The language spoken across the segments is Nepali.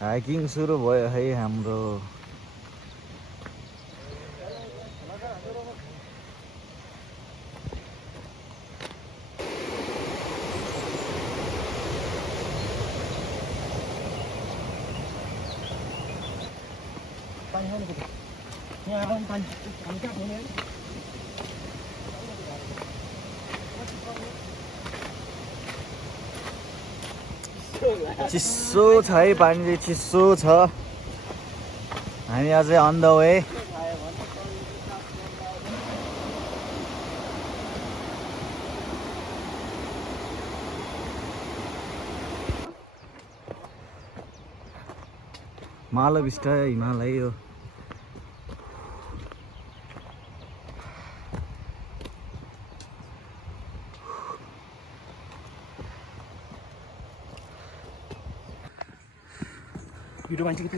हाइकिङ सुरु भयो है हाम्रो। चिसो छ है, पानी चाहिँ चिसो छ। हामी अझै on the way. Mala Vista Himalaya हो। भिडियो मान्छे के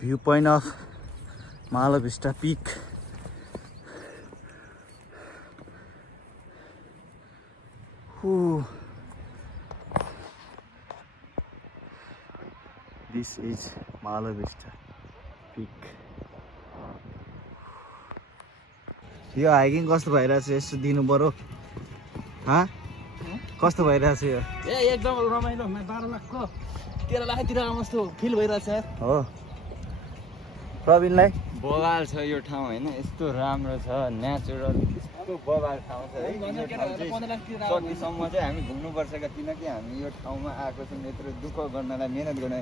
view point of Mala Vista peak. This is Mala Vista Peak. यो हाइकिङ कस्तो भइरहेछ यसो दिनु पर्यो? कस्तो भइरहेछ यो? एकदम रमाइलो। 12 लाखको 13 लाखतिर आउँ जस्तो फिल भइरहेछ। हो प्रवीणलाई बवाल छ यो ठाउँ हैन, यस्तो राम्रो छ, नेचुरल यस्तो बवाल ठाउँ छ है। सकेसम्म चाहिँ हामी घुम्नुपर्छ किनकि हामी यो ठाउँमा आएको छौँ यत्रो दुःख गर्नलाई, मेहनत गर्न,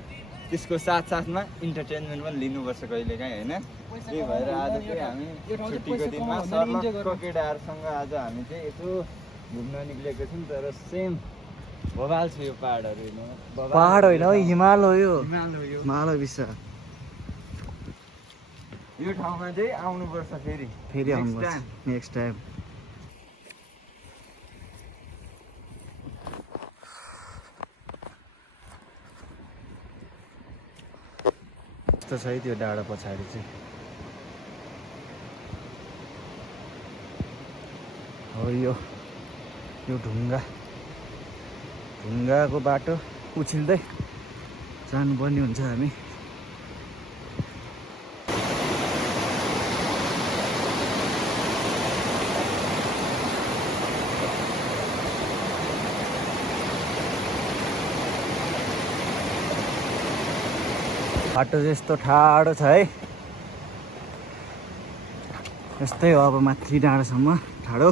त्यसको साथसाथमा इन्टरटेनमेन्ट पनि लिनुपर्छ कहिलेकाहीँ हैन। त्यही भएर आज चाहिँ हामी छुट्टीको दिनमा सर्लकको केटाहरूसँग आज हामी चाहिँ यसो घुम्न निक्लेको छौँ। तर सेम बवाल छ यो पहाडहरू हैन, पहाड होइन हो, हिमाल हो यो। हिमाल हो यो माला भिस्टा। यो ठाउँमा चाहिँ आउनुपर्छ फेरि आउनुपर्छ नेक्स्ट टाइम। यस्तो छ है त्यो डाँडो पछाडि चाहिँ। हो यो ढुङ्गाको बाटो उछिल्दै जानुपर्ने हुन्छ हामी। बाटो चाहिँ यस्तो ठाडो छ है। यस्तै हो अब माथि डाँडासम्म ठाडो।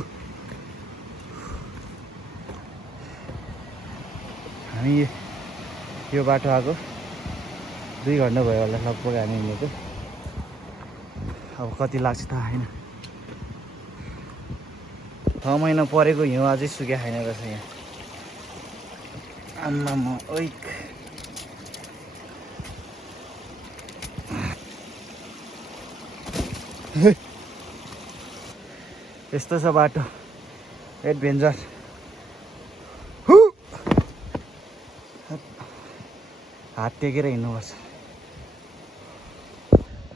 हामी यो बाटो आएको 2 घन्टा भयो होला लगभग हामी हिँडेको। अब कति लाग्छ थाहा छैन। 6 महिना परेको हिउँ अझै सुक्या छैन रहेछ यहाँ। आम्मामा ओइक। यस्तो छ बाटो, एडभेन्चर। हात टेकेर हिँड्नुपर्छ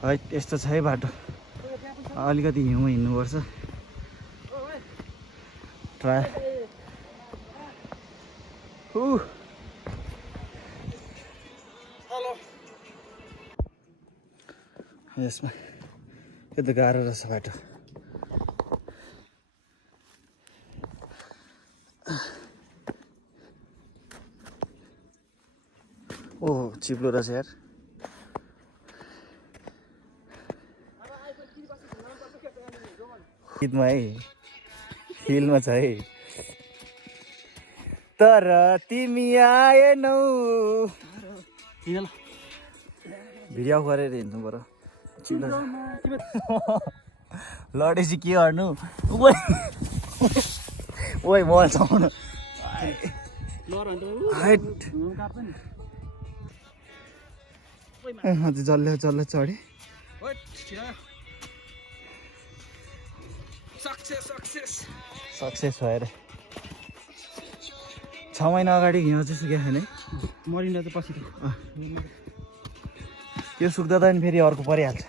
है। यस्तो छ है बाटो, अलिकति हिउँ हिँड्नुपर्छ। ट्राई यसमा यो त गाह्रो रहेछ बाटो। ओ चिप्लो रहेछ यार। गीतमा है, हिलमा छ है। तर तिमी आएनौ। भिडियो गरेर हिँड्नु पर्यो। लडेपछि के गर्नु? ओइ मोबाइल चलाउनु। जल्लै चढेँ। सक्सेस भएर 6 महिना अगाडि हिँड चाहिँ सुकेको छैन है मरिना चाहिँ पछि यो सुक्दा त नि फेरि अर्को परिहाल्छ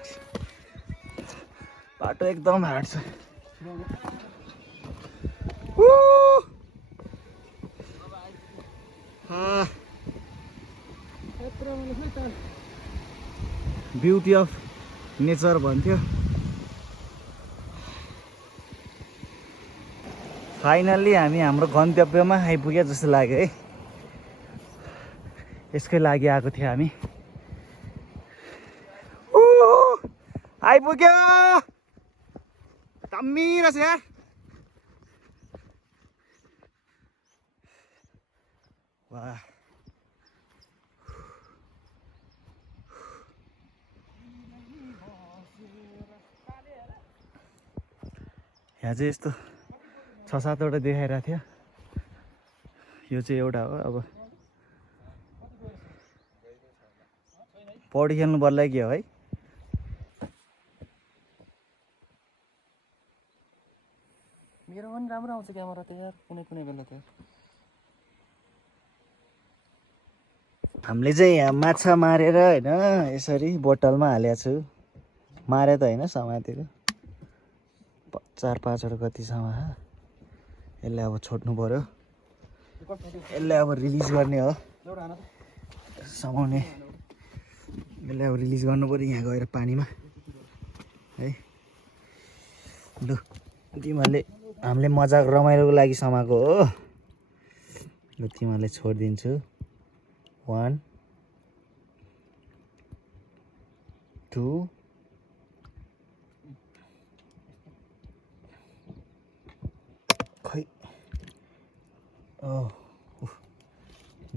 बाटो एकदम हार्ड छ ब्युटी अफ नेचर भन्थ्यो फाइनल्ली हामी हाम्रो गन्तव्यमा आइपुग्यो जस्तो लाग्यो है यसकै लागि आएको थियो हामी आइपुग्यो दामी रहेछ यार वाह यहाँ चाहिँ यस्तो 6-7 वटा देखाइरहेको थियो यो चाहिँ एउटा हो अब पौडी खेल्नु पर्ला के हो है मेरो पनि राम्रो आउँछ क्यामेरा त यार कुनै कुनै बेला त हामीले चाहिँ यहाँ माछा मारेर होइन यसरी बोतलमा हालेको छु मारे त होइन समातेको 4-5 वटा कति समा यसलाई अब छोड्नु पर्यो यसलाई अब रिलिज गर्ने हो समाउने यसलाई अब रिलिज गर्नु पर्यो यहाँ गएर पानीमा है लु तिमीहरूले हामीले मजाक रमाइलोको लागि समाएको हो ल तिमीहरूलाई छोडिदिन्छु 1 2 खै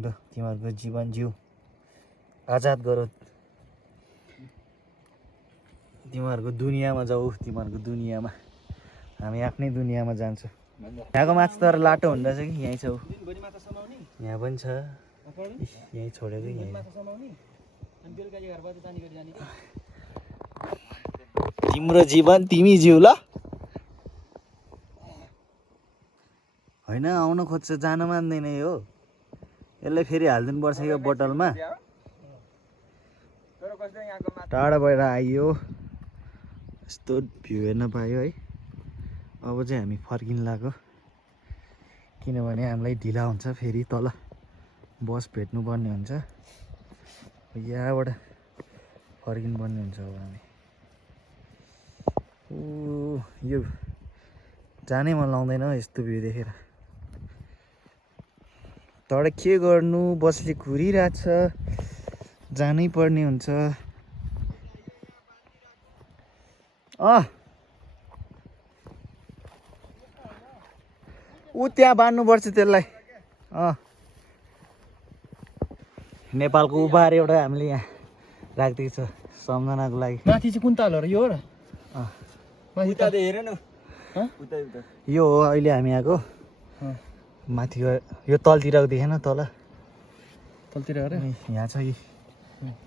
ल तिमीहरूको जीवन जिउ आजाद गरौ तिमीहरूको दुनियाँमा जाऊ तिमीहरूको दुनियाँमा हामी आफ्नै दुनियाँमा जान्छौँ यहाँको माछा तर लाटो हुँदो रहेछ कि यहीँ छ यहाँ पनि छ यहीँ छोडेको यहीँ तिम्रो जीवन तिमी जिउ ल होइन आउन खोज्छ जान मान्दैन यो यसलाई फेरि हालिदिनु पर्छ यो बोतलमा टाढाबाट आइयो यस्तो भ्यू हेर्न पायो है अब चाहिँ हामी फर्किन लाग्यो किनभने हामीलाई ढिला हुन्छ फेरि तल बस भेट्नु पर्ने हुन्छ यहाँबाट फर्किनु पर्ने हुन्छ अब हामी यो जानै मन लाउँदैन यस्तो भ्यू देखेर तर के गर्नु बसले घुरिरहेछ जानै पर्ने हुन्छ ऊ त्यहाँ बाँध्नुपर्छ त्यसलाई नेपालको उभार एउटा हामीले यहाँ राखिदिएको छ सम्झनाको लागि माथि चाहिँ कुन ताल हो र यो हो र माथि त हेर न यो हो अहिले हामी आएको माथि यो तलतिरको देखेन तल तलतिर अरे यहाँ छ कि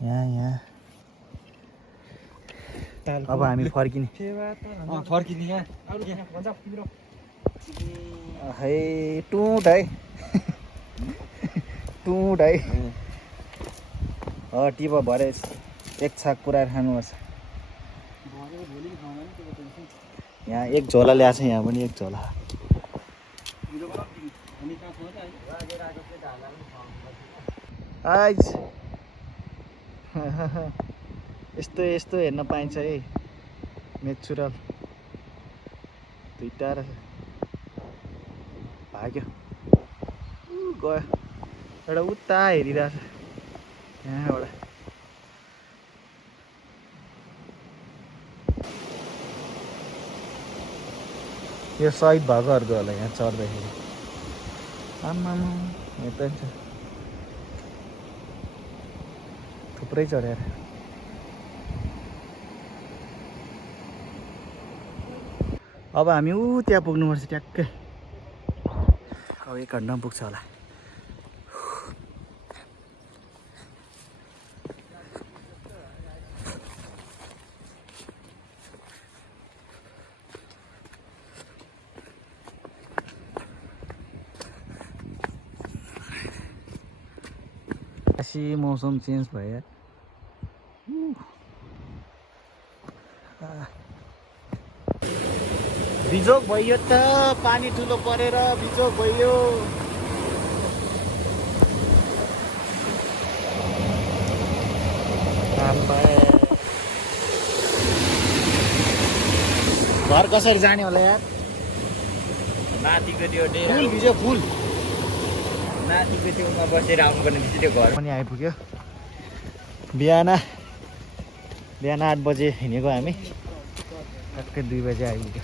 यहाँ अब हामी फर्किने है टुट है टुट है टिप भरे एक छाक पुऱ्याएर खानुपर्छ यहाँ एक झोला ल्याएको छ यहाँ पनि एक झोला आइज यस्तो यस्तो हेर्न पाइन्छ है नेचुरल दुईटा रहेछ भाग्यो गयो एउटा उता हेरिरहेछ यहाँबाट यो सहिद भएकोहरूको होला यहाँ चढ्दाखेरि आम्मा यता नि छ थुप्रै चढेर अब हामी ऊ त्यहाँ पुग्नुपर्छ ट्याक्कै अब 1 घन्टामा पुग्छ होला बेसी मौसम चेन्ज भयो यार। बिजोक भइयो त, पानी ठुलो परेर बिजोक भइयो। घर कसरी जाने होला यार? माथिको त्यो डेरा फुल भिज्यो फुल। माथिको त्योमा बसेर आउनुपर्ने थियो त्यो घर। पनि आइपुग्यो। बिहान 8 बजे हिँडेको हामी, टक्कै 2 बजे आइपुग्यो।